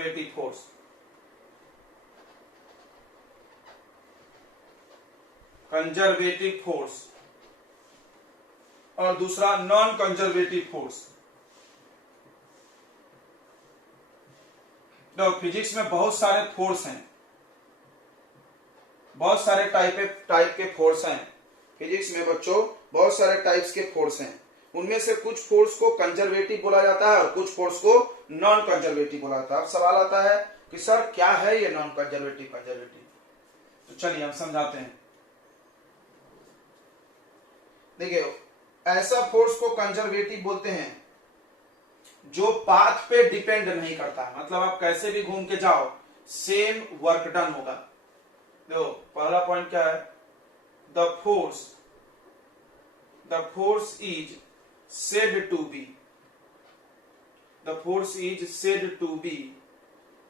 Conservative force. Conservative force और दूसरा non conservative force. तो फिजिक्स में बहुत सारे फोर्स हैं, बहुत सारे टाइप के फोर्स हैं फिजिक्स में बच्चों, बहुत सारे टाइप्स के फोर्स हैं। उनमें से कुछ फोर्स को कंजर्वेटिव बोला जाता है और कुछ फोर्स को नॉन कंजर्वेटिव बोला जाता है। अब सवाल आता है कि सर क्या है ये नॉन कंजर्वेटिव कंजर्वेटिव? तो चलिए हम समझाते हैं। देखिए, ऐसा फोर्स को कंजर्वेटिव बोलते हैं जो पाथ पे डिपेंड नहीं करता है, मतलब आप कैसे भी घूम के जाओ सेम वर्क डन होगा। देखो पहला पॉइंट क्या है, the force is said to be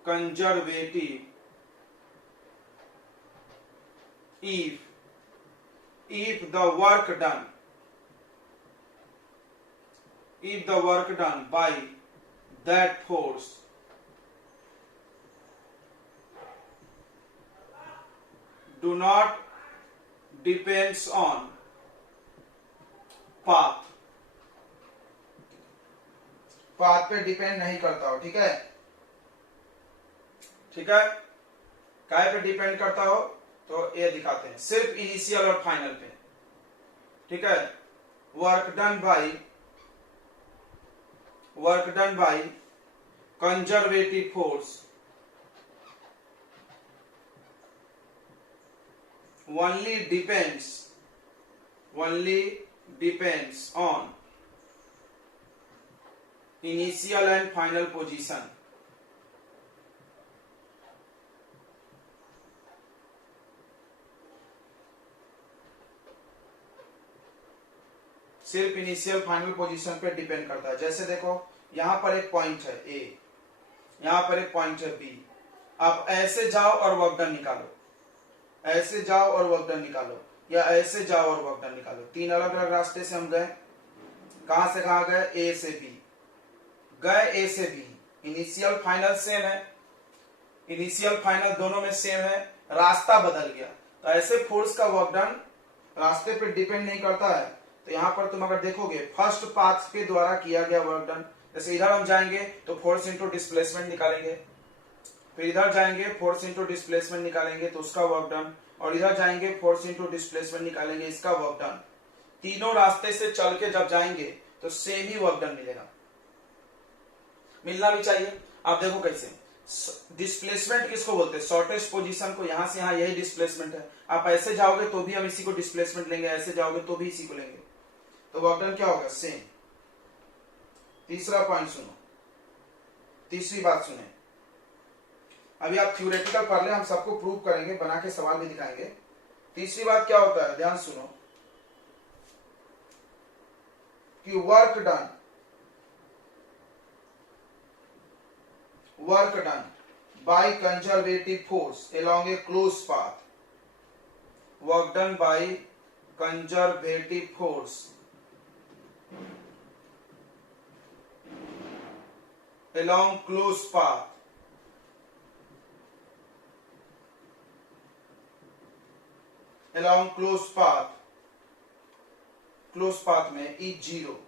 conservative if the work done by that force do not depends on path पे डिपेंड नहीं करता हो। ठीक है, ठीक है, काय पे डिपेंड करता हो तो ये दिखाते हैं, सिर्फ इनिशियल और फाइनल पे। ठीक है, work done by conservative force only depends on initial and final position। सिर्फ इनिशियल फाइनल पोजीशन पे डिपेंड करता है। जैसे देखो यहां पर एक पॉइंट है ए, यहां पर एक पॉइंट है बी, आप ऐसे जाओ और वर्क डन निकालो, ऐसे जाओ और वर्क डन निकालो, या ऐसे जाओ और वर्क डन निकालो। तीन अलग अलग रास्ते से हम गए, कहां से कहां गए, ए से बी गए, ए से बी, इनिशियल फाइनल सेम है, इनिशियल फाइनल दोनों में सेम है, रास्ता बदल गया। तो ऐसे फोर्स का वर्क डन रास्ते पे डिपेंड नहीं करता है। तो यहां पर तुम अगर देखोगे फर्स्ट पाथ के द्वारा किया गया वर्क डन, जैसे इधर हम जाएंगे तो फोर्स इंटू डिस्प्लेसमेंट निकालेंगे, फिर इधर जाएंगे फोर्स इंटू डिस्प्लेसमेंट निकालेंगे तो उसका वर्क डन, और इधर जाएंगे फोर्स इंटू डिस्प्लेसमेंट निकालेंगे, इसका वर्क डन। तीनों रास्ते से चल के जब जाएंगे तो सेम ही वर्क डन मिलेगा, मिलना भी चाहिए। आप देखो कैसे डिस्प्लेसमेंट किसको बोलते हैं, शॉर्टेस्ट पोजीशन को, यहां से यहां यही डिस्प्लेसमेंट है। आप ऐसे जाओगे तो भी हम इसी को डिस्प्लेसमेंट लेंगे, ऐसे जाओगे तो भी इसी को लेंगे, तो वर्क डन क्या होगा, सेम। तीसरा पॉइंट सुनो, तीसरी बात सुने, अभी आप थ्योरेटिकल पढ़ ले, हम सबको प्रूव करेंगे, बना के सवाल भी दिखाएंगे। तीसरी बात क्या होता है, ध्यान सुनो, कि work done by conservative force along a closed path, work done by conservative force along closed path में E जीरो,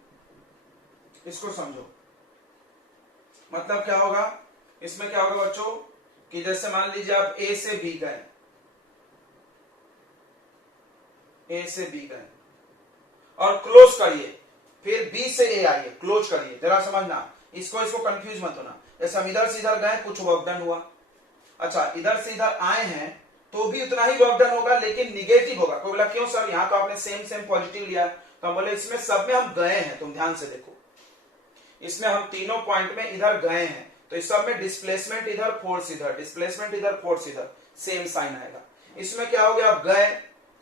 इसको समझो। मतलब क्या होगा, इसमें क्या होगा बच्चों, कि जैसे मान लीजिए आप ए से बी गए, और क्लोज करिए, फिर बी से ए आइए, क्लोज करिए, जरा समझना, इसको कंफ्यूज मत होना। जैसे हम इधर से इधर गए, कुछ वर्क डन हुआ, अच्छा इधर से इधर आए हैं तो भी उतना ही वर्क डन होगा, लेकिन निगेटिव होगा। कोई बोला क्यों सर, यहाँ तो आपने सेम पॉजिटिव लिया, तो हम बोले इसमें सब में हम गए हैं, तुम ध्यान से देखो, इसमें हम तीनों पॉइंट में इधर गए हैं, तो इस सब में डिस्प्लेसमेंट इधर, फोर्स इधर, डिस्प्लेसमेंट इधर, फोर्स इधर, सेम साइन आएगा। इसमें क्या हो गया, आप गए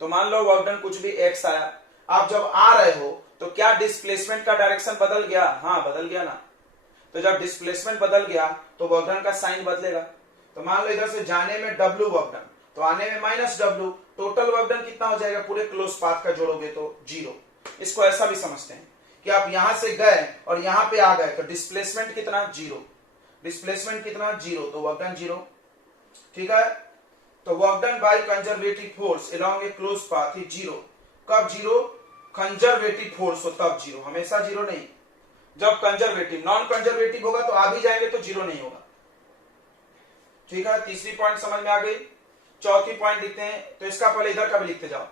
तो मान लो वर्क डन कुछ भी एक्स आया, आप जब आ रहे हो तो क्या डिस्प्लेसमेंट का डायरेक्शन बदल गया, हाँ बदल गया ना। तो जब डिस्प्लेसमेंट बदल गया तो वर्क डन का साइन बदलेगा। तो मान लो इधर से जाने में W वर्क डन, तो आने में -W, टोटल वर्क डन कितना हो जाएगा, पूरे क्लोज पाथ का जोड़ोगे तो 0। इसको ऐसा भी समझते हैं कि आप यहां से गए और यहां पे आ गए तो डिस्प्लेसमेंट कितना, 0। डिस्प्लेसमेंट कितना, 0, तो वर्क डन 0। ठीक है, तो work done by conservative force along A close path is 0। कब 0, कंजर्वेटिव फोर्स हो तब 0, हमेशा 0 नहीं। जब कंजर्वेटिव, नॉन कंजर्वेटिव होगा तो आ भी जाएंगे तो 0 नहीं होगा। ठीक है, तीसरी पॉइंट समझ में आ गई। चौथी पॉइंट लिखते हैं, तो इसका पहले इधर का भी लिखते जाओ।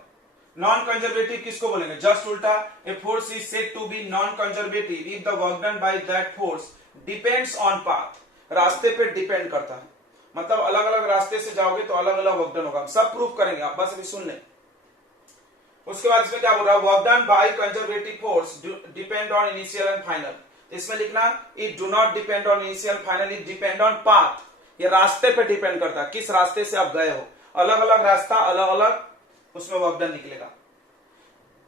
नॉन कंजर्वेटिव किसको बोलेंगे, जस्ट उल्टा। A force is said to be non conservative if the work done by that force depends on path, रास्ते पे डिपेंड करता है। मतलब अलग अलग रास्ते से जाओगे तो अलग अलग वर्क डन होगा, सब प्रूफ करेंगे, आप बस अभी सुन लें। उसके बाद इसमें क्या बोल रहा है, work done by conservative force depend on initial and final. इसमें लिखना it do not depend on initial final, it depend on path. ये रास्ते पे डिपेंड करता है, किस रास्ते से आप गए हो। अलग अलग रास्ता, अलग अलग उसमें वर्क डन निकलेगा।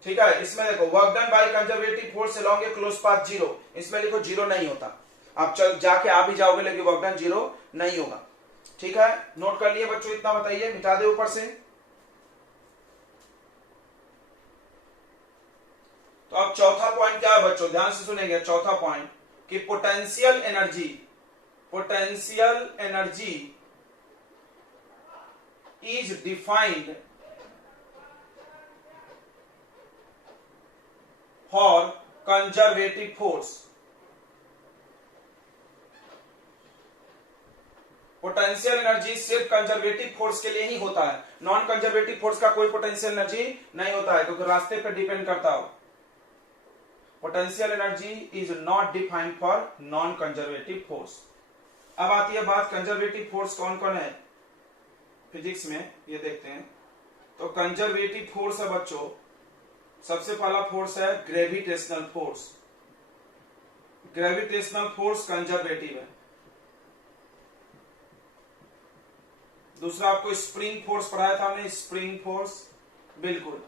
ठीक है, इसमें देखो work done by conservative force along A close path 0, इसमें लिखो 0 नहीं होता। आप चल जाके आ भी जाओगे लेकिन वर्क डन 0 नहीं होगा। ठीक है, नोट कर लिए बच्चों, इतना बताइए, मिटा दे ऊपर से। तो अब चौथा पॉइंट क्या है बच्चों, ध्यान से सुनेंगे। चौथा पॉइंट कि potential energy is defined for conservative force. Potential energy सिर्फ कंजर्वेटिव फोर्स के लिए ही होता है, नॉन कंजर्वेटिव फोर्स का कोई पोटेंशियल एनर्जी नहीं होता है, क्योंकि रास्ते पर डिपेंड करता हो। Potential energy is not defined for non conservative force. अब आती है बात, कंजर्वेटिव फोर्स कौन कौन है फिजिक्स में, ये देखते हैं। तो कंजर्वेटिव फोर्स है बच्चों, सबसे पहला फोर्स है gravitational force. Gravitational force conservative है। दूसरा आपको स्प्रिंग फोर्स पढ़ाया था हमने, स्प्रिंग फोर्स, बिल्कुल।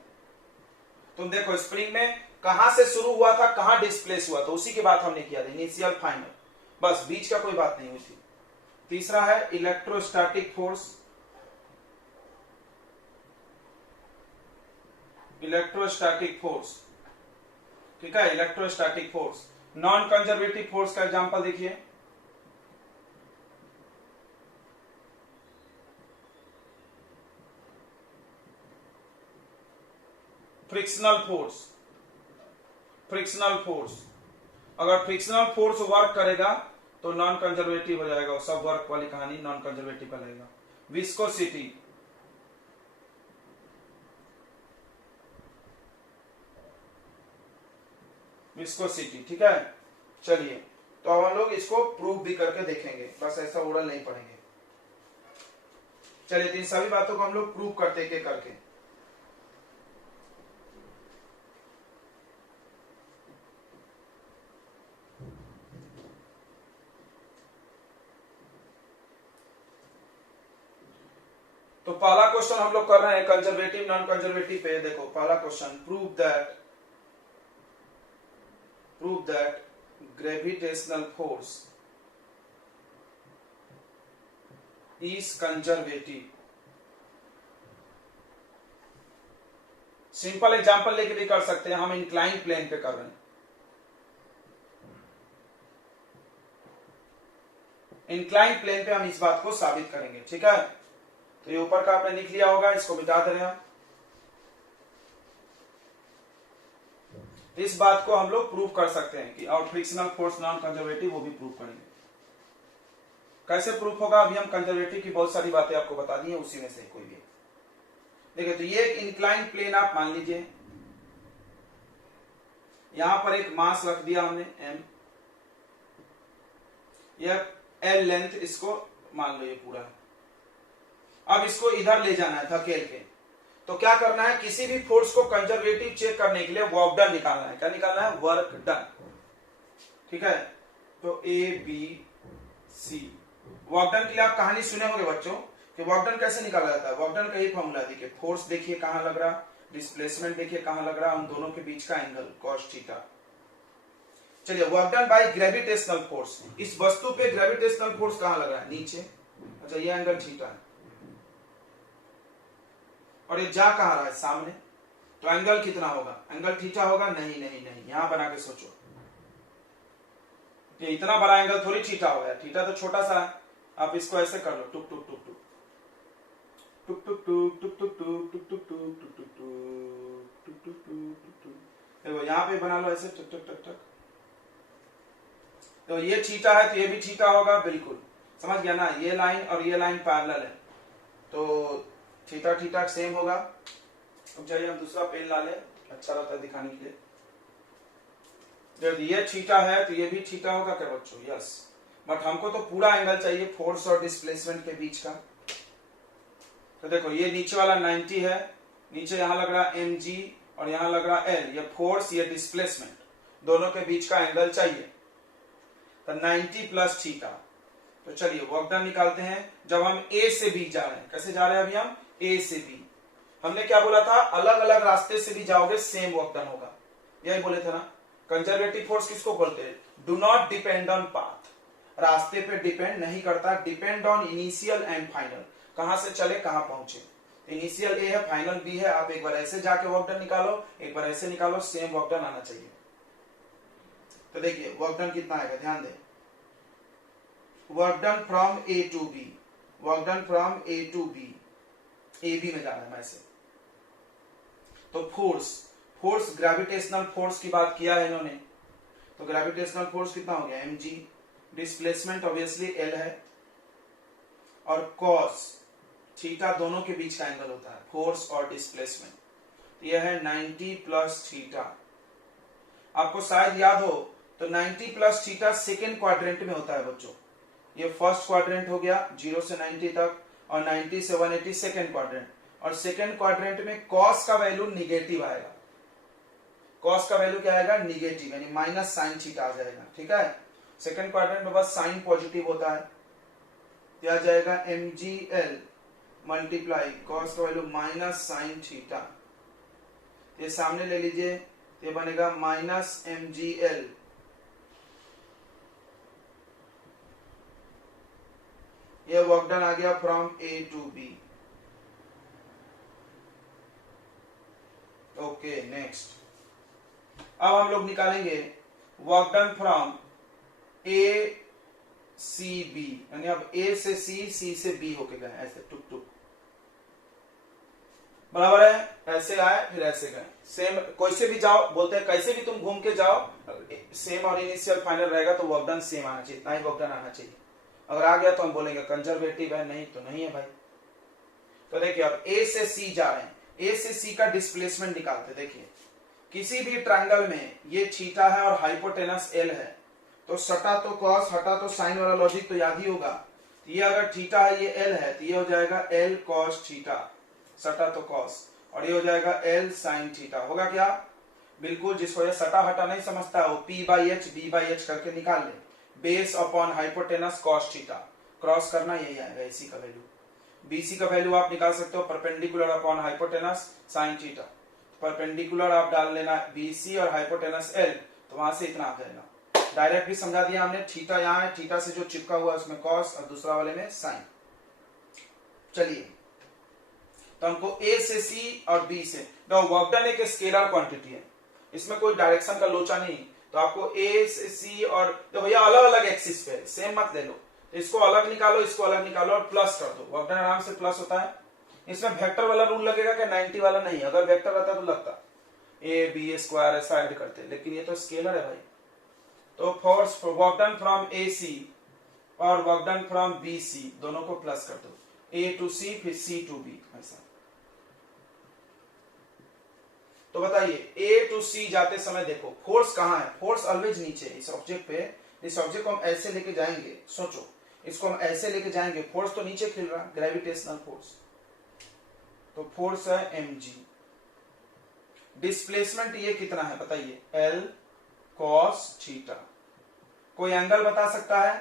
तुम देखो स्प्रिंग में कहां से शुरू हुआ था, कहां डिस्प्लेस हुआ, तो उसी की बात हमने किया था, इनिशियल फाइनल, बस बीच का कोई बात नहीं हुई थी। तीसरा है इलेक्ट्रोस्टैटिक फोर्स, इलेक्ट्रोस्टैटिक फोर्स। ठीक है, electrostatic force. Non conservative force का एग्जांपल देखिए, फ्रिक्शनल फोर्स। फ्रिक्शनल फोर्स, अगर फ्रिक्शनल फोर्स वर्क करेगा तो नॉन कंजर्वेटिव हो जाएगा, सब वर्क वाली कहानी नॉन कंजर्वेटिव का लगेगा। Viscosity, viscosity. ठीक है, चलिए तो अब हम लोग इसको प्रूव भी करके देखेंगे, बस ऐसा उड़ल नहीं पड़ेंगे। चलिए, इन सभी बातों को हम लोग प्रूव करते के करके। तो पहला क्वेश्चन हम लोग कर रहे हैं कंजर्वेटिव नॉन कंजर्वेटिव पे। देखो पहला question, prove that gravitational force is conservative. Simple example लेके भी कर सकते हैं, हम इंक्लाइन प्लेन पे कर रहे हैं। इंक्लाइन प्लेन पे हम इस बात को साबित करेंगे। ठीक है, तो ये ऊपर का आपने लिख लिया होगा, इसको मिटा दे रहे हैं। इस बात को हम लोग प्रूव कर सकते हैं कि और फ्रिक्शनल फोर्स नॉन कंजर्वेटिव, वो भी प्रूव करेंगे। कैसे प्रूफ होगा, अभी हम कंजर्वेटिव की बहुत सारी बातें आपको बता दी हैं, उसी में से कोई भी। देखिए, तो ये एक इंक्लाइन प्लेन आप मान लीजिए, यहां पर एक मास रख दिया हमने m, यह l लेंथ, इसको मान लो ये पूरा। अब इसको इधर ले जाना है धकेल के, तो क्या करना है, किसी भी फोर्स को कंजर्वेटिव चेक करने के लिए वर्क डन निकालना है। क्या निकालना है, वर्क डन। ठीक है, तो A B C. Work done के लिए आप कहानी सुने होंगे बच्चों कि वर्क डन कैसे निकाला जाता है। वर्क डन का ही फॉर्मूला देखिए, फोर्स देखिए कहां लग रहा, डिस्प्लेसमेंट देखिए कहां लग रहा, उन दोनों के बीच का एंगल कॉस थीटा। चलिए, work done by gravitational force, इस वस्तु पे ग्रेविटेशनल फोर्स कहां लग रहा है, नीचे। अच्छा, ये एंगल थीटा है और ये जा कहां रहा है, सामने। तो एंगल कितना होगा, एंगल थीटा होगा, नहीं नहीं नहीं, यहां बना के सोचो, ये इतना बड़ा एंगल थोड़ी थीटा हो गया, थीटा तो छोटा सा है। आप इसको ऐसे कर लो, टुक टुक टुक टुक टुक टुक टुक टुक टुक टुक टुक टुक टुक टुक टुक टुक टुक टुक टुक। देखो यहाँ पे बना लो ऐसे टक टक टक टक। तो ये थीटा है तो ये भी थीटा होगा, बिल्कुल समझ गया ना। ये लाइन और ये लाइन पैरेलल है तो थीटा थीटा सेम होगा। अब जाइए हम दूसरा पेन ला ले, अच्छा रहता है दिखाने के लिए। जब ये थीटा है तो ये भी थीटा होगा क्या बच्चों? यस। बट हमको तो पूरा एंगल चाहिए फोर्स और डिस्प्लेसमेंट के बीच का। तो देखो ये नीचे वाला 90 है, नीचे यहां लग रहा mg और यहां लग रहा l। ये फोर्स ये डिस्प्लेसमेंट दोनों के बीच का एंगल चाहिए, तो 90 प्लस थीटा। तो चलिए वर्क डन निकालते हैं। जब हम A से B जा रहे हैं, कैसे जा रहे हैं अभी हम? A से B। हमने क्या बोला था? अलग अलग रास्ते से भी जाओगे सेम वर्क डन होगा, यही बोले थे ना। कंजर्वेटिव फोर्स किसको बोलते हैं? Do not depend on path, रास्ते पे डिपेंड नहीं करता, depend on initial and final, कहां से चले कहां पहुंचे। इनिशियल ए है, फाइनल बी है। आप एक बार ऐसे जाके वर्क डन निकालो, एक बार ऐसे निकालो, सेम वर्क डन आना चाहिए। तो देखिए वर्क डन कितना आएगा, ध्यान दें। Work done from A to B, work done from A to B, A B में जाना है ऐसे। तो फोर्स, फोर्स ग्रेविटेशनल फोर्स की बात किया है इन्होंने, तो ग्रेविटेशनल फोर्स कितना हो गया? mg। डिस्प्लेसमेंट ऑब्वियसली l है, और कॉस थीटा दोनों के बीच का एंगल होता है, फोर्स और डिस्प्लेसमेंट। यह है 90 प्लस थीटा। आपको शायद याद हो तो 90 प्लस थीटा सेकेंड क्वाड्रेंट में होता है बच्चों। ये फर्स्ट क्वाड्रेंट हो गया 0 से 90 तक, और 90 से 180 सेकेंड क्वाड्रेंट। और सेकेंड क्वाड्रेंट में कॉस का वैल्यू निगेटिव आएगा। कॉस का वैल्यू क्या आएगा? निगेटिव, यानी माइनस साइन थीटा आ जाएगा। ठीक है, सेकेंड क्वाड्रेंट में बस साइन पॉजिटिव होता है। क्या जाएगा? mgl मल्टीप्लाई कॉस का वैल्यू माइनस साइन थीटा। ये सामने ले लीजिए, ये बनेगा माइनस mgl। ये वर्क डन आ गया from A to B. Okay next, अब हम लोग निकालेंगे work done from A C B, यानी अब ए से सी, सी से बी होके गए ऐसे टुक टुक, बराबर है। ऐसे आए फिर ऐसे गए, सेम कोई से भी जाओ, बोलते हैं कैसे भी तुम घूम के जाओ, सेम और इनिशियल फाइनल रहेगा तो वर्क डन सेम आना चाहिए, इतना ही वर्क डन आना चाहिए। अगर आ गया तो हम बोलेंगे कंजर्वेटिव है, नहीं तो नहीं है भाई। तो देखिए अब ए से सी जा रहे हैं, ए से सी का डिस्प्लेसमेंट निकालते। देखिए किसी भी ट्रायंगल में ये थीटा है और हाइपोटेनस एल है, तो सटा तो कॉस, हटा तो साइन वाला लॉजिक तो याद ही होगा। तो ये अगर थीटा है, ये एल है, तो ये हो जाएगा एल कॉस थीटा, सटा तो कॉस, और ये हो जाएगा एल साइन थीटा। होगा क्या? बिल्कुल, जिसको ये सटा हटा नहीं समझता है वो P by H B by H करके निकाल ले। Base upon hypotenuse cos theta, cross करना यही आएगा, इसी का वैल्यू। बीसी का वैल्यू आप निकाल सकते हो perpendicular upon hypotenuse sine theta. Perpendicular आप डाल लेना बीसी और हाइपोटेनस एल, तो वहां से इतना आ जाएगा। डायरेक्ट भी समझा दिया हमने, थीटा यहाँ है, थीटा से जो चिपका हुआ है उसमें कॉस और दूसरा वाले में साइन। चलिए तो हमको ए से सी और बी से, वर्क डन एक स्केलर क्वांटिटी है, इसमें कोई डायरेक्शन का लोचा नहीं। तो आपको ए से सी और देखो ये अलग अलग एक्सिस पे, सेम मत ले लो, तो इसको अलग निकालो, इसको अलग निकालो और प्लस कर दो, वर्क डन आराम से प्लस होता है। इसमें वेक्टर वाला रूल लगेगा क्या? 90 वाला नहीं, अगर वेक्टर रहता तो लगता ए बी स्क्वायर ऐसा ऐड करते, लेकिन ये तो स्केलर है भाई। तो force work done from A C और work done from B C दोनों को प्लस कर दो, ए टू सी फिर सी टू बी ऐसा। तो बताइए ए टू सी जाते समय देखो फोर्स कहां है? फोर्स ऑलवेज नीचे इस ऑब्जेक्ट पे। इस ऑब्जेक्ट को हम ऐसे लेके जाएंगे, सोचो इसको हम ऐसे लेके जाएंगे, फोर्स तो नीचे खिल रहा है, ग्रेविटेशनल फोर्स, तो फोर्स है mg। डिस्प्लेसमेंट ये कितना है बताइए? l cos theta. कोई एंगल बता सकता है?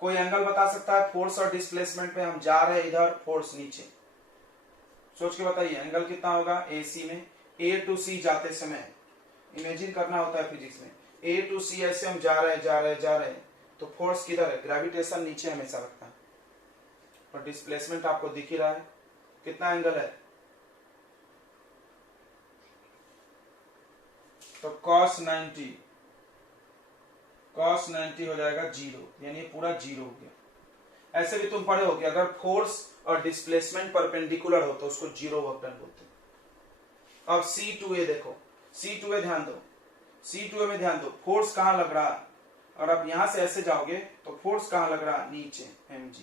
कोई एंगल बता सकता है? फोर्स और डिस्प्लेसमेंट पे हम जा रहे हैं इधर, फोर्स नीचे, सोच के बताइए एंगल कितना होगा? AC में A टू C जाते समय, इमेजिन करना होता है फिजिक्स में, A टू C ऐसे हम जा रहे हैं जा रहे हैं जा रहे हैं, तो फोर्स किधर है? ग्रेविटेशन नीचे हमेशा लगता है, और डिस्प्लेसमेंट आपको दिख ही रहा है कितना एंगल है। तो cos 90, cos 90 हो जाएगा 0, यानी पूरा 0 हो गया। ऐसे भी तुम पढ़े हो कि अगर फोर्स और डिस्प्लेसमेंट परपेंडिकुलर हो तो उसको जीरो वर्क डन बोलते हैं। अब C2A देखो, C2A ध्यान दो, C2A में ध्यान दो, फोर्स कहां लग रहा है? और आप यहां से ऐसे जाओगे तो फोर्स कहां लग रहा है? नीचे mg,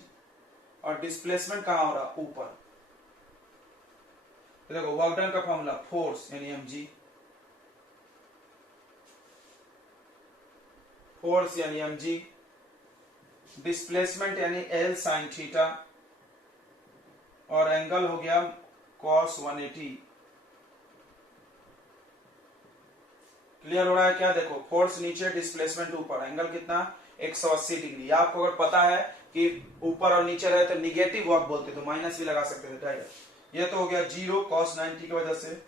और डिस्प्लेसमेंट कहां हो रहा? ऊपर। तो देखो वर्क डन का फॉर्मूला फोर्स यानी mg, फोर्स यानी mg, डिस्प्लेसमेंट यानी L sin थीटा, और एंगल हो गया cos 180। क्लियर हो रहा है क्या? देखो फोर्स नीचे, डिस्प्लेसमेंट ऊपर, एंगल कितना? 180 डिग्री। आपको अगर पता है कि ऊपर और नीचे रहे तो निगेटिव वर्क बोलते, तो माइनस भी लगा सकते थे डायरेक्ट। ये तो हो गया 0 cos 90 की वजह से।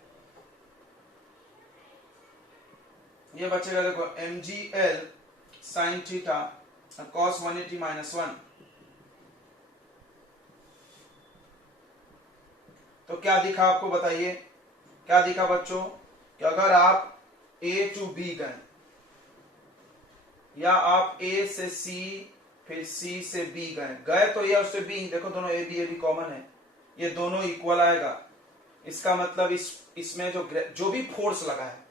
ये बचेगा देखो mgl sin थीटा cos 180 -1। तो क्या दिखा आपको बताइए, क्या दिखा बच्चों? कि अगर आप A to B गए, या आप A से C फिर C से B गए तो ये और से B, देखो दोनों A B कॉमन है, ये दोनों इक्वल आएगा। इसका मतलब इसमें जो भी फोर्स लगा है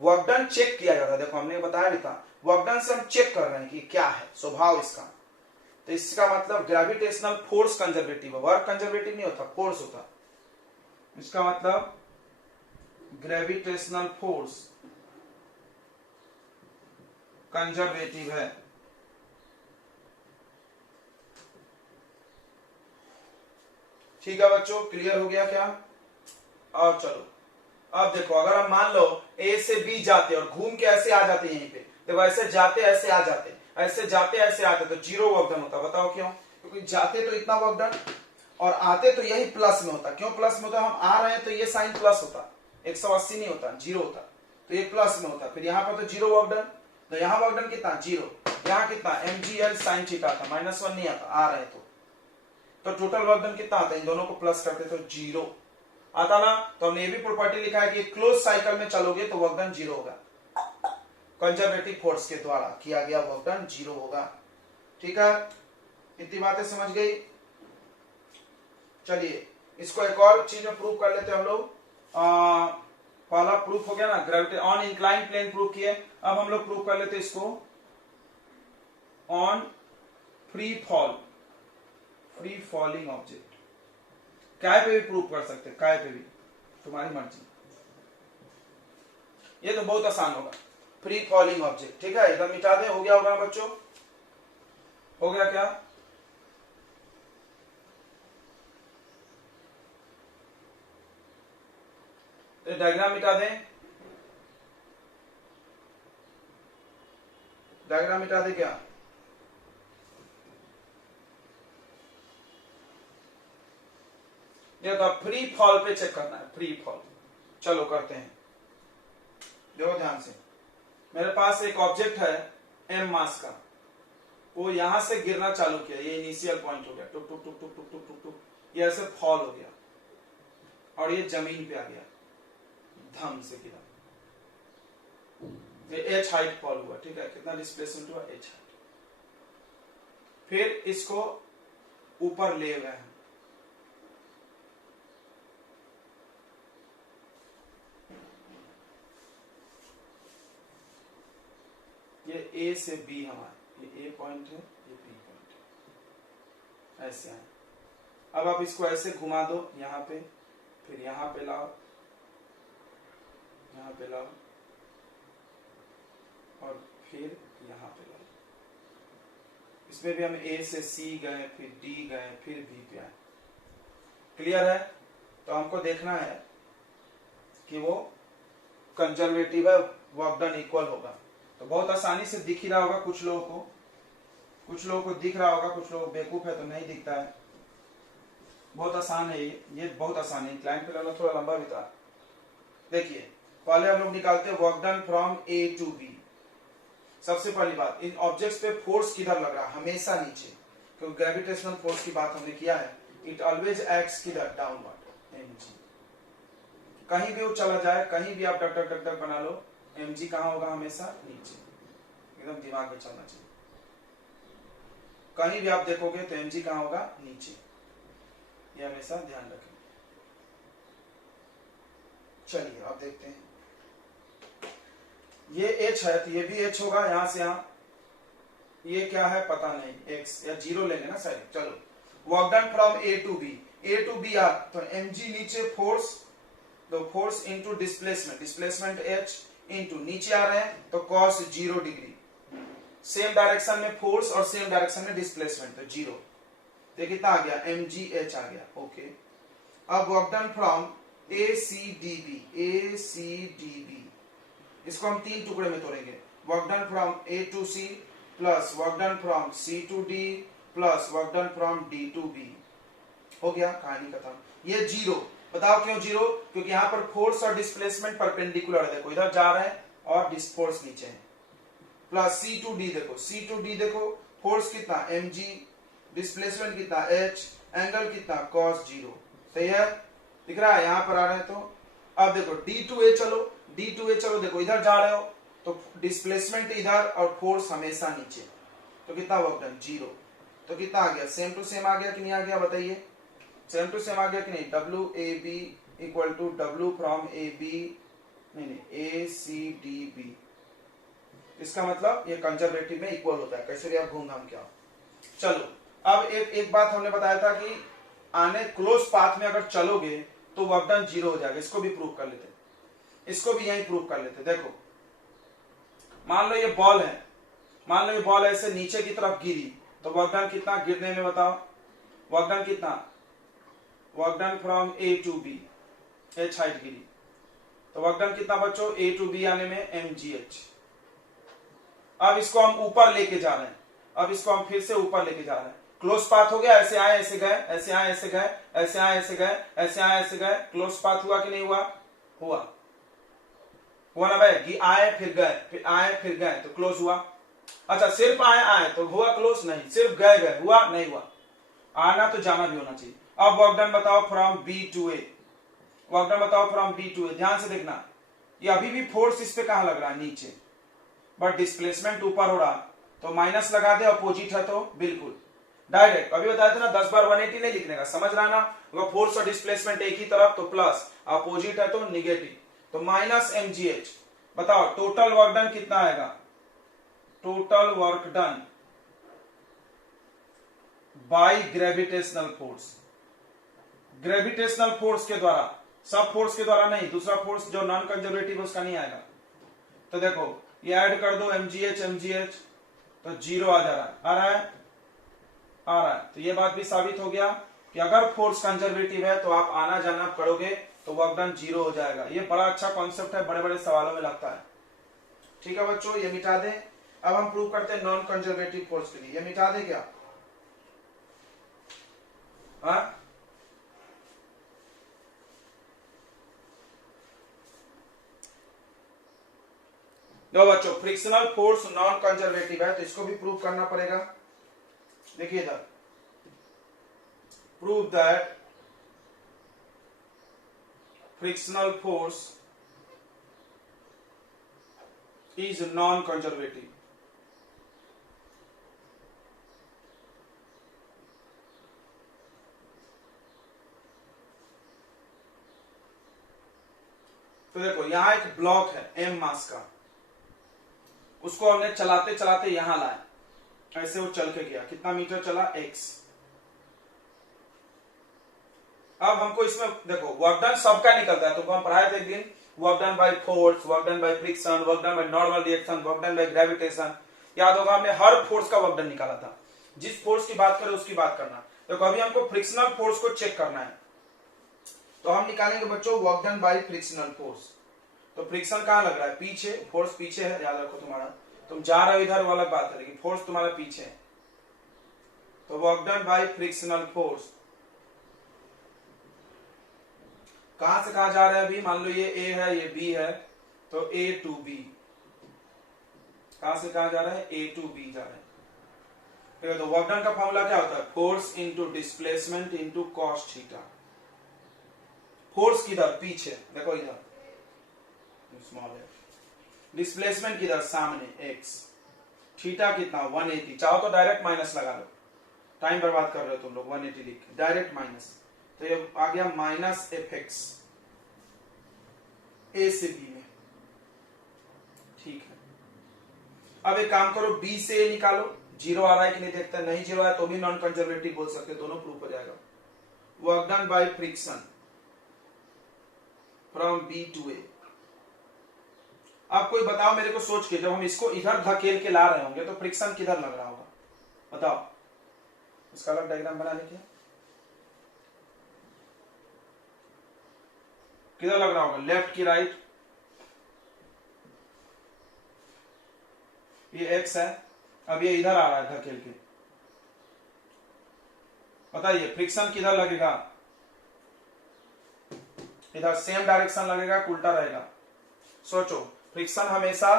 वर्क डन चेक किया जाता है। देखो हमने बताया भी था, वर्क डन से हम चेक कर रहे हैं कि क्या है स्वभाव इसका। तो इसका मतलब ग्रेविटेशनल फोर्स कंजर्वेटिव है, वर्क कंजर्वेटिव नहीं होता, फोर्स होता। इसका मतलब ग्रेविटेशनल फोर्स कंजर्वेटिव है। ठीक है बच्चों, क्लियर हो गया क्या? और चलो अब देखो, अगर हम मान लो A से B जाते और घूम के ऐसे आ जाते यहीं पे, तो ऐसे जाते ऐसे आ जाते, ऐसे जाते ऐसे आते, तो जीरो वर्क डन होता। बताओ क्यों? क्योंकि जाते तो इतना वर्क डन और आते तो यही प्लस में होता। क्यों प्लस में होता? हम आ रहे हैं तो ये साइन प्लस होता, 180 नहीं होता, जीरो होता, तो ये प्लस में होता। फिर यहाँ पर तो जीरो वर्क डन, तो यहाँ वर्क डन कितना? जीरो। यहाँ कितना? mgl sin थीटा था, -1 नहीं आता, आ रहे तो टोटल वर्क डन कितना आता? इन दोनों को प्लस करते तो जीरो आता ना। तो हमने ये भी प्रॉपर्टी लिखा है कि क्लोज साइकिल में चलोगे तो वर्क डन जीरो होगा, कंजर्वेटिव फोर्स के द्वारा किया गया वर्क डन जीरो होगा। ठीक है, इतनी बातें समझ गई? चलिए इसको एक और चीज में प्रूव कर लेते हैं हम लोग। पहला प्रूफ हो गया ना, gravity on incline plane prove किए। अब हम लोग प्रूव कर लेते हैं इसको ऑन फ्री फॉलिंग ऑब्जेक्ट। काय पे भी प्रूव कर सकते, काय पे भी, तुम्हारी मर्जी। ये तो बहुत आसान होगा, फ्री फॉलिंग ऑब्जेक्ट। ठीक है, इधर मिटा दे, हो गया होगा बच्चों? हो गया क्या? तो डायग्राम मिटा दें, डायग्राम मिटा दे क्या? ये तो फ्री फॉल पे चेक करना है, फ्री फॉल। चलो करते हैं, देखो ध्यान से। मेरे पास एक ऑब्जेक्ट है m मास का, वो यहां से गिरना चालू किया, ये इनिशियल पॉइंट हो गया, टुक टुक टुक टुक टुक टुक टुक टुक, ये ऐसे फॉल हो गया और ये जमीन पे आ गया, धम से गिरा, ये h हाइट फॉल हुआ। ठीक है, कितना डिस्प्लेसमेंट हुआ? h height. फिर इसको ऊपर ले गए हैं, ये A से B हमारा, ये A पॉइंट है, ये B पॉइंट है, ऐसे है। अब आप इसको ऐसे घुमा दो यहाँ पे, फिर यहाँ पे लाओ, यहाँ पे लाओ, और फिर यहाँ पे लाओ। इसमें भी हम A से C गए, फिर D गए, फिर B पे आए। क्लियर है? तो हमको देखना है कि वो कंजर्वेटिव है, वर्क डन इक्वल होगा। तो बहुत आसानी से दिख ही रहा होगा कुछ लोगों को दिख रहा होगा, कुछ लोग बेवकूफ है तो नहीं दिखता है। बहुत आसान है ये बहुत आसान है। इंक्लाइन पे थोड़ा लंबा भी था। देखिए पहले हम लोग निकालते हैं work done from A to B। सबसे पहली बात, इन ऑब्जेक्ट्स पे फोर्स किधर लग रहा है? हमेशा नीचे, क्योंकि ग्रेविटेशनल फोर्स की बात हमने किया है। इट ऑलवेज एक्ट्स किधर? Downward, mg। कहीं भी वो चला जाए, कहीं भी आप डक डक डक डक बना लो, mg कहां होगा? हमेशा नीचे। एकदम दिमाग में चलना चाहिए। कहीं भी आप देखोगे तो mg कहां होगा, नीचे, ये हमेशा ध्यान रखें। चलिए अब देखते हैं, ये h है तो ये भी h होगा, यहां से यहां, ये क्या है पता नहीं, x या 0 लेंगे ना सर। चलो work done from A to B, A to B are, तो mg नीचे फोर्स, तो force into displacement, displacement h into नीचे आ रहे हैं तो cos 0 डिग्री, सेम डायरेक्शन में फोर्स और सेम डायरेक्शन में डिस्प्लेसमेंट, तो 0, तो कितना आ गया, mgh आ गया। ओके, अब work done from A C D B, A C D B, इसको हम 3 टुकड़े में तोड़ेंगे, work done from A to C plus work done from C to D plus work done from D to B, हो गया, कहानी खत्म। ये 0, बताओ क्यों 0, क्योंकि यहाँ पर फोर्स और डिस्प्लेसमेंट परपेंडिकुलर है, देखो इधर जा रहे हैं और फोर्स नीचे है, प्लस सी टू डी, देखो सी टू डी, देखो फोर्स कितना mg, डिस्प्लेसमेंट कितना h, एंगल कितना cos 0, सही है, दिख रहा है, यहाँ पर आ रहे हैं। तो अब देखो d2a, चलो d2a, चलो देखो इधर जा रहे हो तो डिस्प्लेसमेंट इधर और फोर्स हमेशा नीचे, तो कितना वर्क डन 0, तो कितना आ गया, सेम टू सेम आ गया कि नहीं आ गया, बताइए, सेम टू सेम आ गया कि नहीं, WAB equal to W from AB, नहीं A C D B, इसका मतलब ये कंजर्वेटिव में इक्वल होता है, कैसे भी आप घूम घाम क्या। चलो अब एक बात हमने बताया था कि आने क्लोज पाथ में अगर चलोगे तो वर्क डन 0 हो जाएगा, इसको भी प्रूव कर लेते, इसको भी यही प्रूव कर लेते। देखो मान लो ये बॉल है, मान लो ये बॉल ऐसे नीचे की तरफ गिरी, तो वर्क डन कितना गिरने में, बताओ वर्क डन कितना, work done from A to B, h height गिरी, तो वर्क डन कितना बच्चों, ए टू बी आने में mgh। अब इसको हम ऊपर लेके जा रहे हैं, अब इसको हम फिर से ऊपर लेके जा रहे हैं, क्लोज पाथ हो गया, ऐसे आए ऐसे गए, ऐसे आए ऐसे गए, ऐसे आए ऐसे गए, ऐसे आए ऐसे गए, क्लोज पाथ हुआ कि नहीं हुआ, हुआ ना भाई, आए फिर गए, फिर आए फिर गए, तो क्लोज हुआ। अच्छा सिर्फ आए आए तो हुआ क्लोज, नहीं, सिर्फ गए गए हुआ, नहीं हुआ, आना तो जाना भी होना चाहिए। अब वर्क डन बताओ from B to A, work done बताओ फ्रॉम बी टू ए, ध्यान से देखना, ये अभी भी फोर्स इस पे कहां लग रहा है, नीचे, बट डिस्प्लेसमेंट ऊपर हो रहा, तो माइनस लगा दे, अपोजिट है तो बिल्कुल डायरेक्ट, अभी बताया था ना 10 बार 180 नहीं लिखने का, समझ रहा ना, अगर फोर्स और डिस्प्लेसमेंट एक ही तरफ तो प्लस, अपोजिट है तो निगेटिव, तो माइनस mgh। बताओ टोटल वर्क डन कितना आएगा, total work done by gravitational force, gravitational force के द्वारा, सब फोर्स के द्वारा नहीं, दूसरा फोर्स जो नॉन कंजर्वेटिव उसका नहीं आएगा। तो देखो ये ऐड कर दो mgh, तो 0 आ जा रहा है, आ रहा है, आ रहा है, तो ये बात भी साबित हो गया कि अगर फोर्स कंजर्वेटिव है तो आप आना जाना करोगे तो वर्क डन 0 हो जाएगा। ये बड़ा अच्छा कॉन्सेप्ट है, बड़े बड़े सवालों में लगता है। ठीक है बच्चों, ये मिटा दें। अब हम प्रूव करते हैं नॉन कंजर्वेटिव फोर्स के लिए, ये मिटा दें क्या, हाँ लो बच्चों, फ्रिक्शनल फोर्स नॉन कंजर्वेटिव है तो इसको भी प्रूव करना पड़ेगा। देखिए इधर, prove that frictional force is non conservative. तो देखो यहां एक ब्लॉक है m मास का, उसको हमने चलाते चलाते यहां लाए, ऐसे वो चल के गया, कितना मीटर चला, x। अब हमको इसमें देखो वर्क डन सबका निकलता है, तुमको हम पढ़ाए थे एक दिन, work done by force, work done by friction, work done by normal reaction, work done bye gravitation, याद होगा हमने हर फोर्स का वर्क डन निकाला था। जिस फोर्स की बात करें उसकी बात करना। देखो अभी हमको फ्रिक्शनल फोर्स को चेक करना है, तो हम निकालेंगे बच्चों work done bye frictional force. तो फ्रिक्शन कहां लग रहा है, पीछे, फोर्स पीछे है, याद रखो तुम्हारा, तुम जा रहे हो इधर वो अलग बात है, लेकिन फोर्स तुम्हारा पीछे है, तो work done bye frictional force कहां से कहां जा रहा है, अभी मान लो ये A है ये B है, तो A to B, कहां से कहां जा रहा है, A to B जा रहा है। ठीक है, तो वर्क डन का फॉर्मूला क्या होता है, force into displacement into cos theta. Force किधर, पीछे, देखो इधर स्मॉल है, डिस्प्लेसमेंट किधर, सामने x, थीटा कितना 180, चाहो तो डायरेक्ट माइनस लगा लो, टाइम बर्बाद कर रहे हो तुम लोग, 180 लिख के डायरेक्ट माइनस, तो ये आ गया माइनस एफ एक्स ए से बी में। ठीक है, अब एक काम करो, बी से ए निकालो, जीरो आ रहा है कि नहीं देखते हैं, नहीं जीरो है तो भी नॉन कंजर्वेटिव बोल सकते, दोनों प्रूफ हो जाएगा। Work done by friction from B to A. आप कोई बताओ मेरे को सोच के, जब हम इसको इधर धकेल के ला रहे होंगे तो फ्रिक्शन किधर लग रहा होगा, बताओ, इसका अलग डायग्राम बना लेके, किधर लग रहा होगा, लेफ्ट की राइट, ये एक्स है, अब ये इधर आ रहा है धकेल के, बताइए फ्रिक्शन किधर लगेगा, इधर सेम डायरेक्शन लगेगा, उल्टा रहेगा। सोचो, फ्रिक्शन हमेशा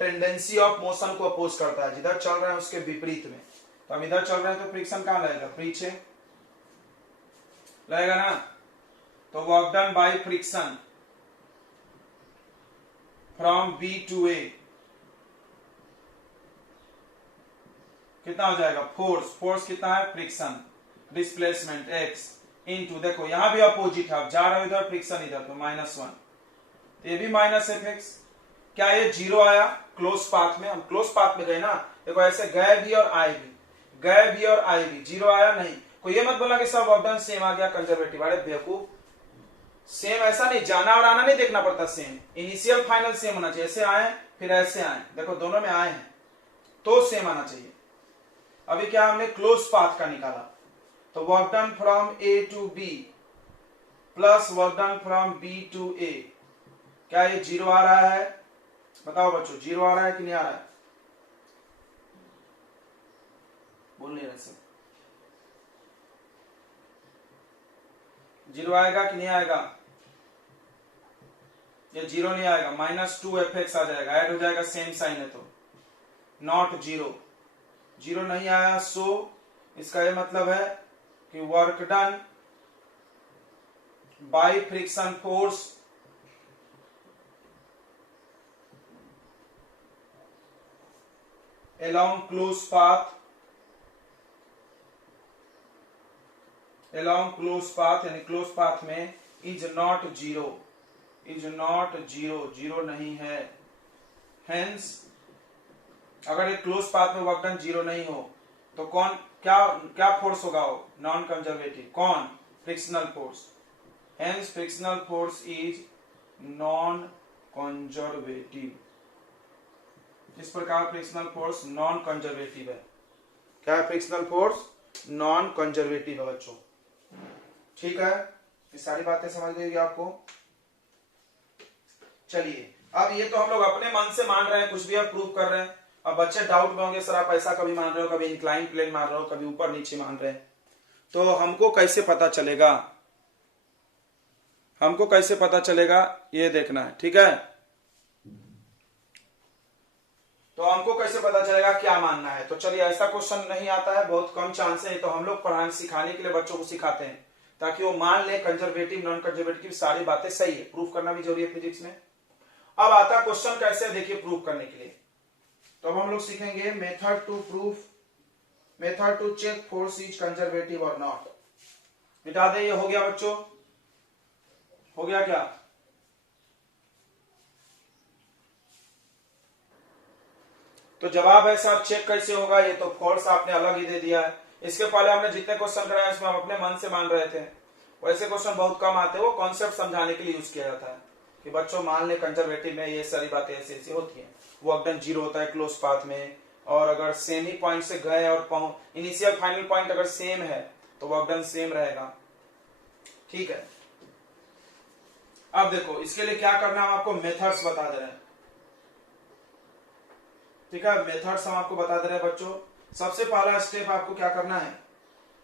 टेंडेंसी ऑफ मोशन को अपोज करता है, जिधर चल रहे हैं उसके विपरीत में, तो हम इधर चल रहे हैं तो फ्रिक्शन कहां लगेगा, पीछे लगेगा ना, तो work done by friction from B to A कितना हो जाएगा, फोर्स कितना है, फ्रिक्शन, डिस्प्लेसमेंट एक्स इनटू, देखो यहां भी अपोजिट है, जा रहे हो इधर, फ्रिक्शन इधर, तो -1, तो ये भी माइनस एफ एक्स। क्या ये जीरो आया क्लोज पाथ में, हम क्लोज पाथ में गए ना, देखो ऐसे गए भी और आए भी, गए भी और आए भी, जीरो आया नहीं, कोई ये मत बोला कि सब वर्क डन सेम आ गया कंजर्वेटिव, अरे बेवकूफ, सेम ऐसा नहीं, जाना और आना नहीं देखना पड़ता, सेम इनिशियल फाइनल सेम होना चाहिए, ऐसे आए फिर ऐसे आए, देखो दोनों में आए हैं तो सेम आना चाहिए। अभी क्या हमने क्लोज पाथ का निकाला, तो work done from A to B plus work done from B to A, क्या ये जीरो आ रहा है, बताओ बच्चों, जीरो आ रहा है कि नहीं आ रहा है, बोल नहीं रहे सब, जीरो आएगा कि नहीं आएगा, ये जीरो नहीं आएगा, -2 एफ एक्स आ जाएगा, ऐड हो जाएगा, सेम साइन है तो, नॉट जीरो, जीरो नहीं आया, सो इसका ये मतलब है कि work done by friction force along close path यानी क्लोज पाथ में इज नॉट जीरो, जीरो नहीं है, हेंस अगर एक क्लोज पाथ में वर्क डन जीरो नहीं हो तो कौन क्या फोर्स होगा, वो नॉन कंजर्वेटिव, कौन, frictional force, hence frictional force is non conservative. इस प्रकार फ्रिक्शनल फोर्स नॉन कंजर्वेटिव है, क्या है, फ्रिक्शनल फोर्स नॉन कंजर्वेटिव है बच्चों। ठीक है, ये सारी बातें समझ गई आपको। चलिए, अब ये तो हम लोग अपने मन से मान रहे हैं, कुछ भी अब प्रूव कर रहे हैं, अब बच्चे डाउट में होंगे, सर आप ऐसा कभी मान रहे हो, कभी इंक्लाइन प्लेन मान रहे हो, कभी ऊपर नीचे मान रहे हैं, तो हमको कैसे पता चलेगा, हमको कैसे पता चलेगा ये देखना है, ठीक है, तो हमको कैसे पता चलेगा क्या मानना है, तो चलिए, ऐसा क्वेश्चन नहीं आता है, बहुत कम चांस है, तो हम लोग पढ़ाने सिखाने के लिए बच्चों को सिखाते हैं ताकि वो मान ले कंजर्वेटिव नॉन कंजर्वेटिव सारी बातें सही है, प्रूफ करना भी जरूरी है फिजिक्स में। अब आता क्वेश्चन कैसे, देखिए प्रूफ करने के लिए, तो अब हम लोग सीखेंगे method to proof, method to check force is conservative और नॉट। मिटा दे, ये हो गया बच्चों, हो गया क्या, तो जवाब है सर चेक कैसे होगा, ये तो फोर्स आपने अलग ही दे दिया है, इसके पहले हमने जितने क्वेश्चन कराए उसमें हम अपने मन से मान रहे थे, वैसे क्वेश्चन बहुत कम आते हैं, वो कॉन्सेप्ट समझाने के लिए यूज किया जाता है कि बच्चों मान ले कंजर्वेटिव में ये सारी बातें ऐसी ऐसी होती हैं, वर्क डन जीरो होता है क्लोज पाथ में, और अगर सेम ही पॉइंट से गए और इनिशियल फाइनल पॉइंट अगर सेम है तो वर्क डन सेम रहेगा। ठीक है, अब देखो इसके लिए क्या करना है, हम आपको मेथड्स बता दे रहे हैं, ठीक है, मेथड्स हम आपको बता दे रहे हैं बच्चों। सबसे पहला स्टेप आपको क्या करना है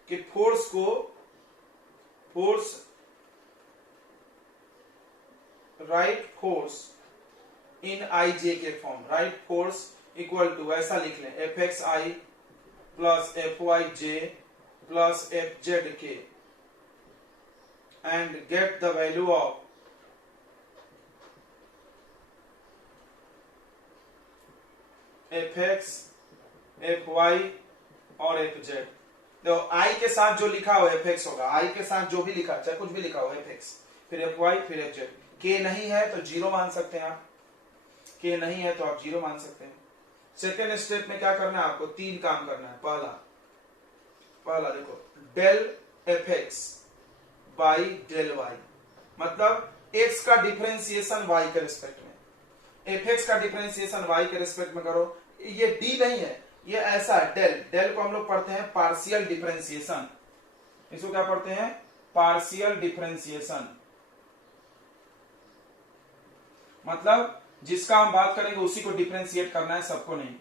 कि force write force in I J के form, write force equal to ऐसा लिख लें, F X I plus F Y J plus F Z के, and get the value of F X F Y और एफ जेड। देखो I के साथ जो लिखा हो एफ एक्स होगा, आई के साथ जो भी लिखा चाहे कुछ भी लिखा हो एफ एक्स, फिर एफ वाई फिर एफ जेड। के नहीं है तो जीरो मान सकते हैं आप, के नहीं है तो आप जीरो मान सकते हैं। सेकेंड स्टेप में क्या करना है आपको, तीन काम करना है। पहला देखो del F X by del Y, मतलब एक्स का डिफरेंशिएशन वाई के रिस्पेक्ट में, एफ एक्स का डिफरेंशिएशन वाई के रिस्पेक्ट में करो। ये डी नहीं है, ये ऐसा है डेल। डेल को हम लोग पढ़ते हैं पार्शियल डिफरेंशिएशन, इसको क्या पढ़ते हैं, पार्शियल डिफरेंशिएशन। मतलब जिसका हम बात करेंगे उसी को डिफरेंशिएट करना है, सबको नहीं।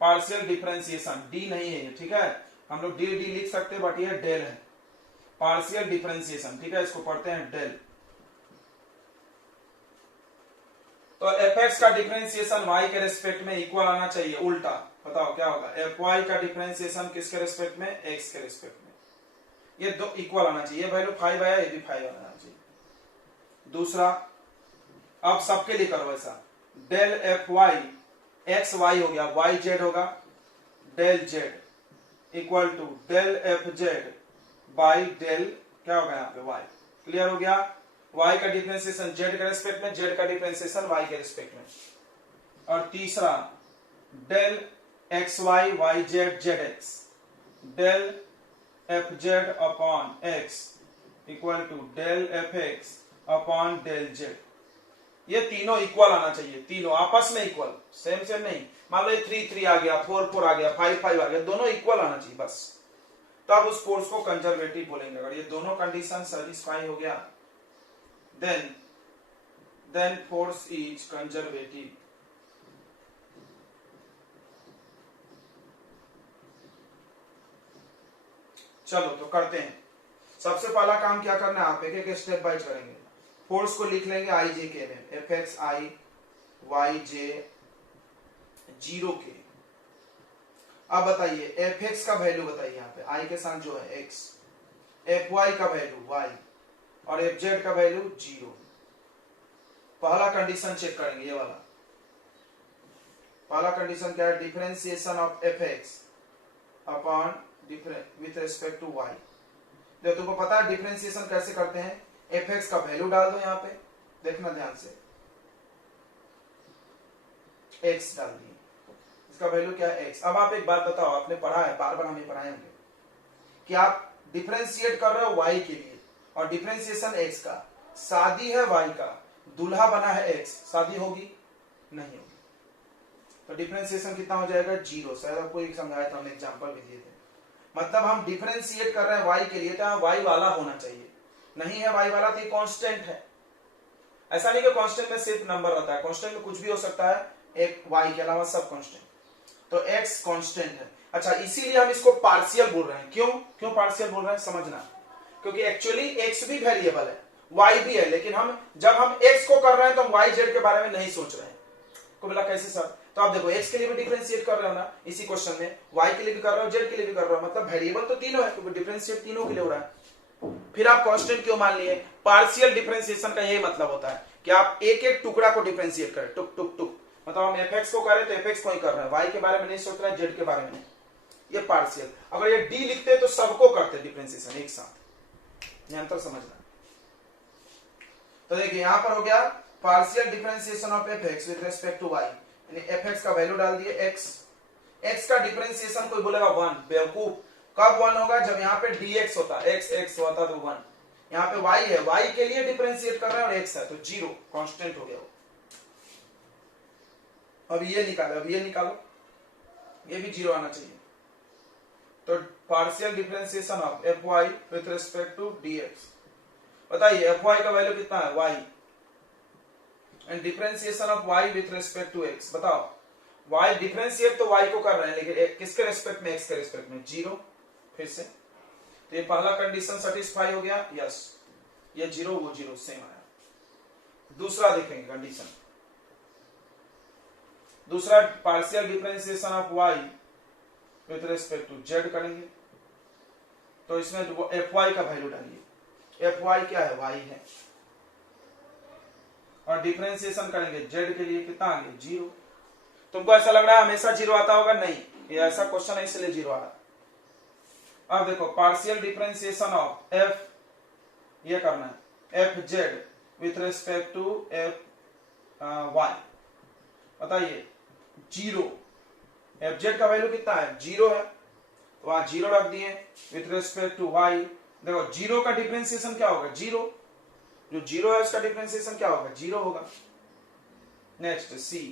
पार्शियल डिफरेंशिएशन डी नहीं है ये, ठीक है, हम लोग डी लिख सकते हैं बट ये डेल है, पार्शियल डिफरेंशिएशन, ठीक है, इसको पढ़ते हैं डेल। तो एफ एक्स का डिफरेंशिएशन वाई के रेस्पेक्ट में इक्वल आना चाहिए, उल्टा बताओ क्या होगा, एफ वाई का डिफरेंशिएशन किसके रेस्पेक्ट में, एक्स के रेस्पेक्ट में, ये दो इक्वल आना चाहिए। ये वैल्यू 5 आया, ये भी 5 आना चाहिए। दूसरा, अब सबके लिए करो ऐसा, del F Y X Y हो गया, वाई जेड होगा, del Z equal to del F Z by del क्या होगा यहाँ पे वाई। क्लियर हो गया, y का डिफरेंशिएशन z के रेस्पेक्ट में, z का डिफरेंशिएशन y के रेस्पेक्ट में। और तीसरा del X Y Y Z Z X, del F Z upon X equal to del F X upon del Z. ये तीनों इक्वल आना चाहिए, तीनों आपस में इक्वल, सेम सेम नहीं। मान लो 3 3 आ गया, 4 4 आ गया, 5 5 आ गया, दोनों इक्वल आना चाहिए बस, तब उस फोर्स को कंजर्वेटिव बोलेंगे। अगर ये दोनों कंडीशन सेटिस्फाई हो गया then force is conservative। चलो तो करते हैं। सबसे पहला काम क्या करना है, आप एक एक स्टेप बाइज करेंगे। फोर्स को लिख लेंगे आई जे के में, एफ एक्स आई वाई जे 0 के। अब बताइए एफ एक्स का वैल्यू बताइए, यहाँ पे आई के साथ जो है एक्स, एफ वाई का वैल्यू वाई और एफ जेड का वैल्यू 0। पहला कंडीशन चेक करेंगे, ये वाला पहला कंडीशन क्या है, differentiation of F X upon with respect to Y. देखो तुमको पता है डिफरेंशिएशन कैसे करते हैं, एफ एक्स का वैल्यू डाल दो यहाँ पे, देखना ध्यान से, एक्स डाल दिए, इसका वैल्यू क्या है एक्स। अब आप एक बात बताओ, आपने पढ़ा है, बार बार हमें पढ़ाए होंगे कि आप डिफरेंशिएट कर रहे हो वाई के लिए और डिफरेंशिएशन एक्स का, शादी है वाई का, दूल्हा बना है एक्स, शादी होगी नहीं होगी, तो डिफरेंशिएशन कितना हो जाएगा 0। शायद आपको एक समझाया था, हमने एग्जांपल भी दिए थे। मतलब हम डिफरेंशिएट कर रहे हैं वाई के लिए, तो वाई वाला होना चाहिए, नहीं है वाई वाला तो ये कांस्टेंट है। ऐसा नहीं कि कांस्टेंट में सिर्फ नंबर रहता है, कांस्टेंट में कुछ भी हो सकता है, एक वाई के अलावा सब कांस्टेंट, तो एक्स कांस्टेंट है। अच्छा, इसीलिए हम इसको पार्शियल बोल रहे हैं। क्यों पार्शियल बोल रहे हैं समझना, क्योंकि एक्चुअली एक्स भी वेरिएबल है, वाई भी है, लेकिन हम जब हम एक्स को कर रहे हैं तो हम वाई जेड के बारे में नहीं सोच रहे हैं। को बोला कैसे सर, तो आप देखो एक्स के लिए भी डिफरेंशिएट कर रहे हो ना इसी क्वेश्चन में, वाई के लिए भी कर रहे हो, जेड के लिए भी कर रहे हो, मतलब वेरिएबल तो तीनों है, क्योंकि डिफरेंशिएट तीनों के लिए हो रहा है। फिर आप कांस्टेंट क्यों मान लिए, पार्शियल डिफरेंशिएशन का यही मतलब होता है कि आप एक एक टुकड़ा को डिफरेंशिएट करें, टुक टुक टुक, मतलब हम एफ एक्स को करें तो एफ एक्स को ही कर रहे हैं, वाई के बारे में नहीं सोच रहे हैं, जेड के बारे में नहीं, ये पार्शियल। अगर ये डी लिखते तो सबको करते डिफरेंशिएशन एक साथ, ये अंतर समझना। तो देखिए यहां पर हो गया partial differentiation of F X with respect to Y, यानी एफ एक्स का वैल्यू डाल दिए एक्स, एक्स का डिफरेंशिएशन कोई बोलेगा 1, बेवकूफ, कब 1 होगा, जब यहाँ पे dx होता, x x होता तो 1, यहाँ पे y है, y के लिए डिफरेंशिएट कर रहे हैं और x है तो 0 कांस्टेंट हो गया वो। अब ये निकालो, ये भी 0 आना चाहिए। तो partial differentiation of F Y with respect to dx, बताइए एफ वाई का वैल्यू कितना है y, and differentiation of y with respect to x, बताओ y डिफरेंशिएट तो y को कर रहे हैं, लेकिन किसके रेस्पेक्ट में, x के रेस्पेक्ट में, 0। फिर से तो ये पहला कंडीशन सेटिस्फाई हो गया, यस, ये 0 वो 0 सेम आया। दूसरा देखेंगे कंडीशन, दूसरा partial differentiation of y with respect to z करेंगे, तो इसमें एफ वाई का वैल्यू डालिए, एफ वाई क्या है, y है, और डिफरेंशिएशन करेंगे जेड के लिए, कितना आ गया 0। तुमको ऐसा लग रहा है हमेशा 0 आता होगा? नहीं, ये ऐसा क्वेश्चन है इसलिए 0 आया। अब देखो पार्शियल डिफरेंशिएशन ऑफ एफ, ये करना है F Z with respect to F Y. बताइए 0, एफ जेड का वैल्यू कितना है 0 है, तो वहां 0 रख दिए विथ रेस्पेक्ट टू वाई। देखो 0 का डिफरेंशिएशन क्या होगा 0, जो 0 है उसका डिफरेंशिएशन क्या होगा 0 होगा। नेक्स्ट सी,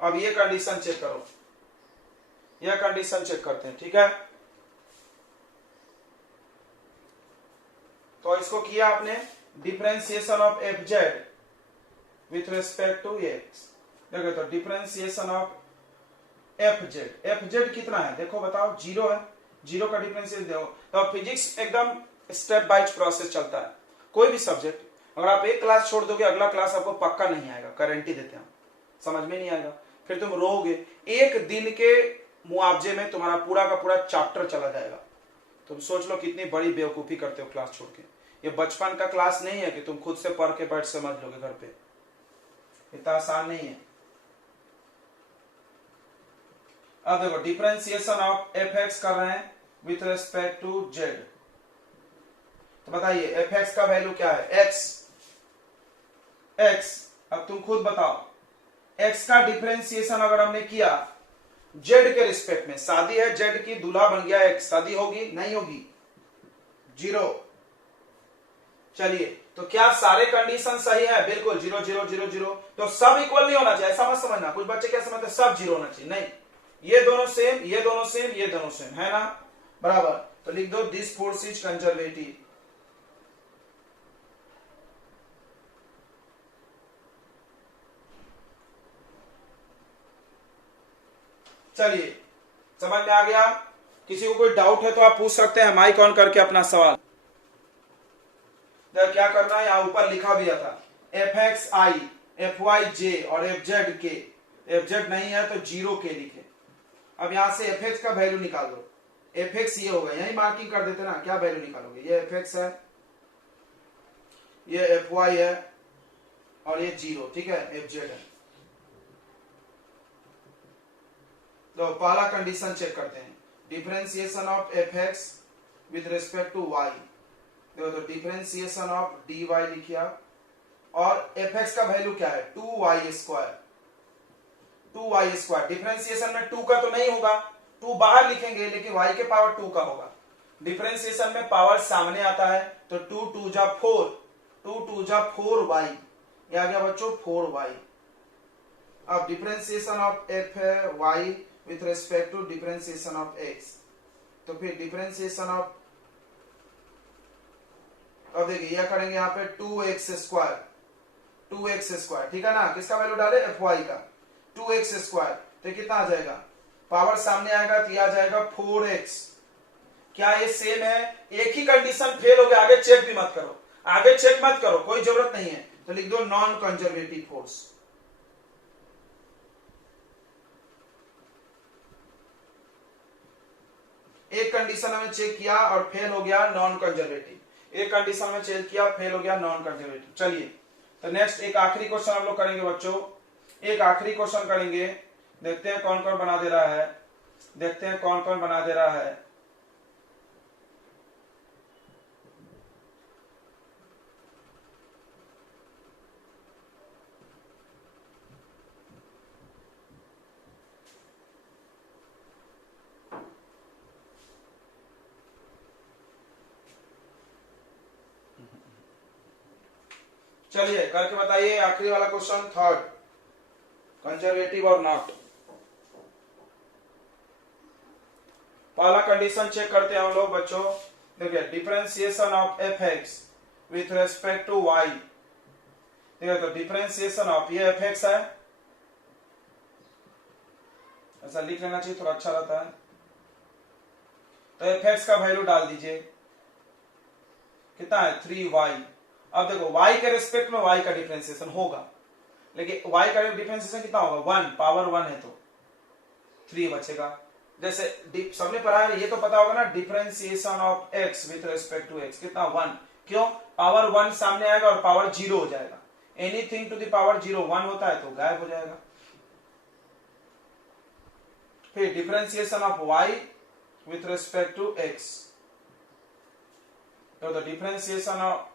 अब ये कंडीशन चेक करो, यह कंडीशन चेक करते हैं, ठीक है। तो इसको किया आपने differentiation of F Z with respect to X. देखो तो डिफरेंशिएशन ऑफ एफ जेड कितना है देखो, बताओ 0 है, 0 का डिफरेंशिएशन देखो। तो फिजिक्स एकदम स्टेप बाय प्रोसेस चलता है, कोई भी सब्जेक्ट अगर आप एक क्लास छोड़ दोगे अगला क्लास आपको पक्का नहीं आएगा, गारंटी देते हैं, समझ में नहीं आएगा, फिर तुम रोओगे। एक दिन के मुआवजे में तुम्हारा पूरा का पूरा चैप्टर चला जाएगा। तुम सोच लो कितनी बड़ी बेवकूफी करते हो क्लास छोड़ के। ये बचपन का क्लास नहीं है कि तुम खुद से पढ़ के बैठ समझ लोगे घर पे, इतना आसान नहीं है। अब देखो डिफरेंशिएशन ऑफ एफ एक्स कर रहे हैं विथ रेस्पेक्ट टू जेड। तो बताइए एफ एक्स का वैल्यू क्या है एक्स। अब तुम खुद बताओ एक्स का डिफरेंशिएशन अगर हमने किया जेड के रिस्पेक्ट में, शादी है जेड की, दूल्हा बन गया एक्स, शादी होगी नहीं होगी 0। चलिए तो क्या सारे कंडीशन सही है? बिल्कुल 0 0 0 0। तो सब इक्वल नहीं होना चाहिए, ऐसा मत समझना। कुछ बच्चे क्या समझते हैं सब 0 होना चाहिए, नहीं, ये दोनों सेम, ये दोनों सेम, ये दोनों सेम है ना, बराबर। तो लिख दो दिस फोर्स इज कंजर्वेटिव। चलिए समझ में आ गया? किसी को कोई डाउट है तो आप पूछ सकते हैं माइक ऑन करके अपना सवाल। क्या करना है, यहां ऊपर लिखा भी था एफ एक्स आई, एफ वाई जे और एफ जेड के। एफ जेड नहीं है तो 0 के लिखे। अब यहां से एफ एक्स का वैल्यू निकाल दो। एफ एक्स ये होगा, यही मार्किंग कर देते ना, क्या वैल्यू निकालोगे? ये एफ एक्स है, ये एफ वाई है और ये 0, ठीक है, एफ जेड है। तो पहला कंडीशन चेक करते हैं, differentiation of F X with respect to Y. देखो तो डिफरेंशिएशन ऑफ डी वाई लिखिए और एफ एक्स का वैल्यू क्या है 2y square. 2y square differentiation में 2 का तो नहीं होगा, 2 बाहर लिखेंगे लेकिन y के पावर 2 का होगा। डिफरेंशिएशन में पावर सामने आता है तो 2 2 जा 4, 2 2 जा 4y, ये आ गया बच्चों 4y। अब डिफरेंशिएशन ऑफ एफ है y with respect to differentiation of x। तो फिर डिफरेंशिएशन ऑफ, अब देखिए यह करेंगे यहाँ पे 2x स्क्वायर, 2x स्क्वायर, ठीक है ना। किसका वैल्यू डाले एफ वाई का, 2x स्क्वायर। तो कितना आ जाएगा, पावर सामने आएगा तो यह आ जाएगा 4x। क्या ये सेम है? एक ही कंडीशन फेल हो गया, आगे चेक भी मत करो, आगे चेक मत करो, कोई जरूरत नहीं है। तो लिख दो नॉन कंजर्वेटिव फोर्स। एक कंडीशन हमें चेक किया और फेल हो गया, नॉन कंजर्वेटिव। एक कंडीशन में चेक किया फेल हो गया, नॉन कंजर्वेटिव। चलिए तो नेक्स्ट एक आखिरी क्वेश्चन हम लोग करेंगे बच्चों, एक आखिरी क्वेश्चन करेंगे। देखते हैं कौन कौन बना दे रहा है, देखते हैं कौन कौन बना दे रहा है। चलिए करके बताइए आखिरी वाला क्वेश्चन, थर्ड, कंजर्वेटिव और नॉट। पहला कंडीशन चेक करते हैं हम लोग बच्चों। देखिए differentiation of F X with respect to Y. देखिए तो डिफरेंशिएशन ऑफ, ये एफ एक्स है, ऐसा लिख लेना चाहिए, थोड़ा अच्छा रहता है। तो एफ एक्स का वैल्यू डाल दीजिए, कितना है 3y। अब देखो y के रिस्पेक्ट में y का डिफरेंशिएशन होगा, लेकिन y का डिफरेंशिएशन कितना होगा 1, पावर 1 है तो 3 बचेगा। जैसे सबने पढ़ा है, ये तो पता होगा ना, differentiation of x with respect to x कितना 1। क्यों? पावर 1 सामने आएगा और पावर 0 हो जाएगा। एनीथिंग टू द पावर 0 1 होता है तो गायब हो जाएगा। फिर differentiation of y with respect to x, तो द डिफरेंशिएशन ऑफ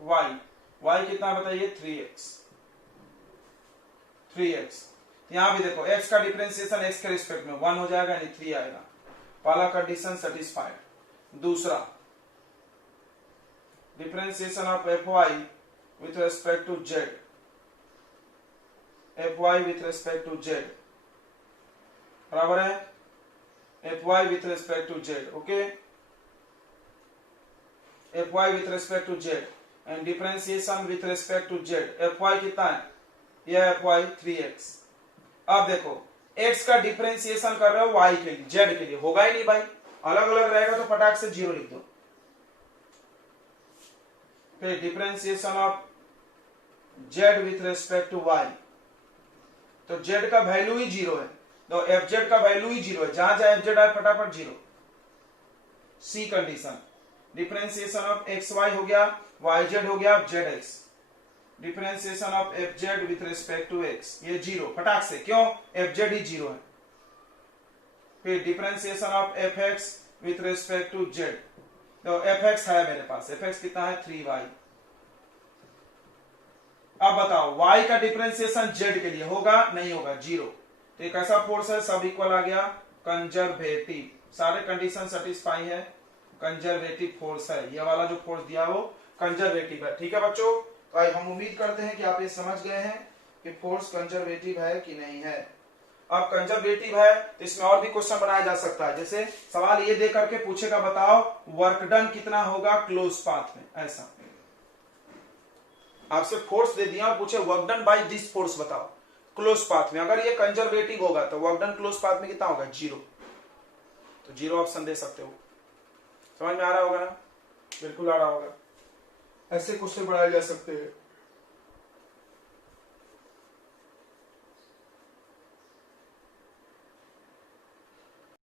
y कितना बताइए 3x। यहां भी देखो x का डिफरेंशिएशन x के रिस्पेक्ट में 1 हो जाएगा यानी 3 आएगा। पहला कंडीशन सेटिस्फाइड। दूसरा differentiation of fy with respect to z, fy with respect to z बराबर है fy with respect to z, okay, fy with respect to z and differentiation with respect to z, fy कितना है, यह fy 3x। अब देखो x का differentiation कर रहे हो y के लिए, z के लिए, होगा ही नहीं भाई, अलग अलग रहेगा तो फटाक से 0 लिख दो। फिर differentiation of z with respect to y, तो z का वैल्यू ही 0 है, तो fz का वैल्यू ही 0 है, जहां जहां fz आए फटाफट 0। C condition differentiation of xy हो गया, yz हो गया, zx, differentiation of fz with respect to x, ये 0 फटाक से, क्यों, fz ही 0 है। फिर differentiation of fx with respect to z, तो fx है मेरे पास, fx कितना है 3y। अब बताओ y का डिफरेंशिएशन z के लिए होगा नहीं होगा, 0। तो एक ऐसा फोर्स है, सब इक्वल आ गया, कंजर्वेटिव, सारे कंडीशन सेटिस्फाई है, कंजर्वेटिव फोर्स है, ये वाला जो फोर्स दिया वो कंजर्वेटिव है। ठीक है बच्चों, तो हम उम्मीद करते हैं कि आप ये समझ गए हैं कि फोर्स कंजर्वेटिव है कि नहीं है। अब कंजर्वेटिव है तो इसमें और भी क्वेश्चन बनाया जा सकता है, जैसे सवाल ये दे करके पूछेगा बताओ वर्क डन कितना होगा क्लोज पाथ में, ऐसा आपसे फोर्स दे दिया और पूछे work done by this force बताओ क्लोज पाथ में, अगर ये कंजर्वेटिव होगा तो वर्क डन क्लोज पाथ में कितना होगा 0, तो 0 ऑप्शन दे सकते हो। समझ में आ रहा होगा ना, बिल्कुल आ रहा होगा, ऐसे क्वेश्चन बनाए जा सकते हैं।